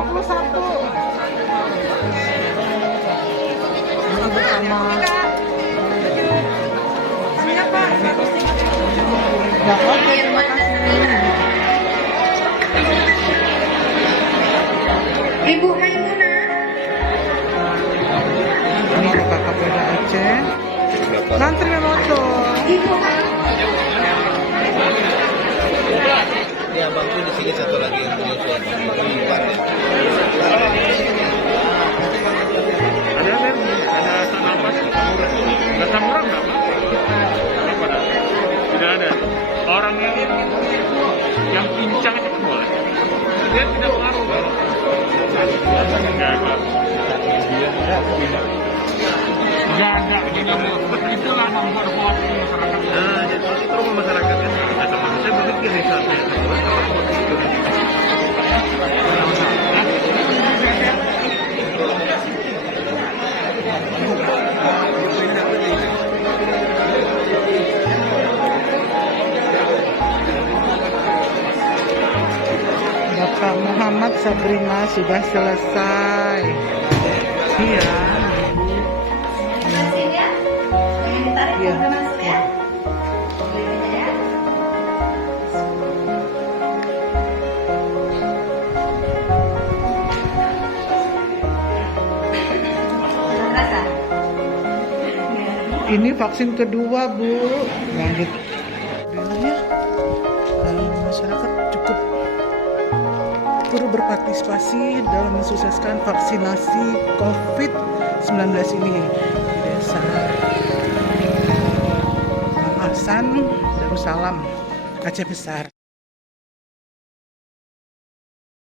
51. Ini bersama Siapa? ya, oke, terima kasih. Ibu Maimunah. Ini kakak Kapolda Aceh. Santri Memoto. Ibu Ini abangku di sini satu lagi yang punya suatu empat ya. Ada alergi, ada sesak nafas, asam urat nggak Pak? Apa dah? Tidak ada. Orang yang pincang itu kan boleh. Dia tidak pengaruh Pak. Enggak Pak. Enggak. Itulah nomor buat masyarakat. Nah, jadi itu rumah masyarakat kan. Nah, teman saya berpikir nih saat saya Bapak Muhammad Sabrina sudah selesai. Iya. Masih ya? Jangan ditarik Iya. sampai masuk ya. Ya. Rasa? Ini vaksin kedua, Bu. Lanjut. Alhamdulillah ya, masyarakat cukup turut berpartisipasi dalam mensukseskan vaksinasi COVID-19 ini di desa Mang Ahsan, Darussalam, Aceh Besar.